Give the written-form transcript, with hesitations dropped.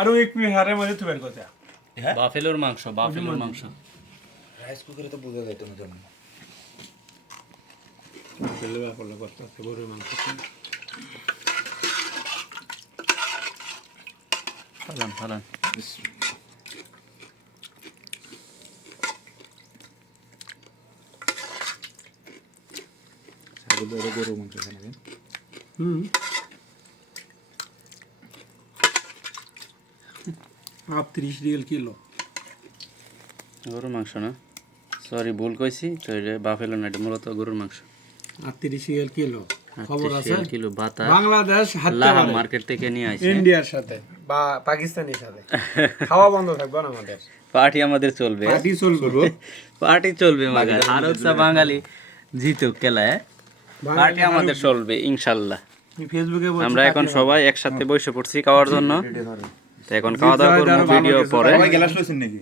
আরো এক মিনিট হারে মধ্যে তুই বের করতে বাফেলোর মাংস রাইস কুকারে তো বোঝা যাইতো না যেমন ফেলে ব্যাপার করতে আছে গরুর মাংস ফালান গরু মাংস খাবেন হুম 30 রিয়াল কিলো গরুর মাংস না সরি ভুল কইছি তো এটা বাফেলো না এটা মূলত গরুর মাংস 38 রিয়াল কিলো খবর আছে কিলো বাতা বাংলাদেশ লাহা মার্কেট থেকে নিয়ে আইছে ইন্ডিয়ার সাথে বা পাকিস্তানের সাথে খাওয়া বন্ধ থাকবে না আমাদের পার্টি আমাদের চলবে পার্টি চলবে পার্টি চলবে মাগার আর হচ্ছে বাঙালি জিতুক খেলায় পার্টি আমাদের চলবে ইনশাআল্লাহ ফেসবুকে আমরা এখন সবাই একসাথে বসে পড়ছি খাওয়ার জন্য তো এখন খাওয়া দাওয়া করবো ভিডিও পরে সবাই গ্লাস লইছেন নাকি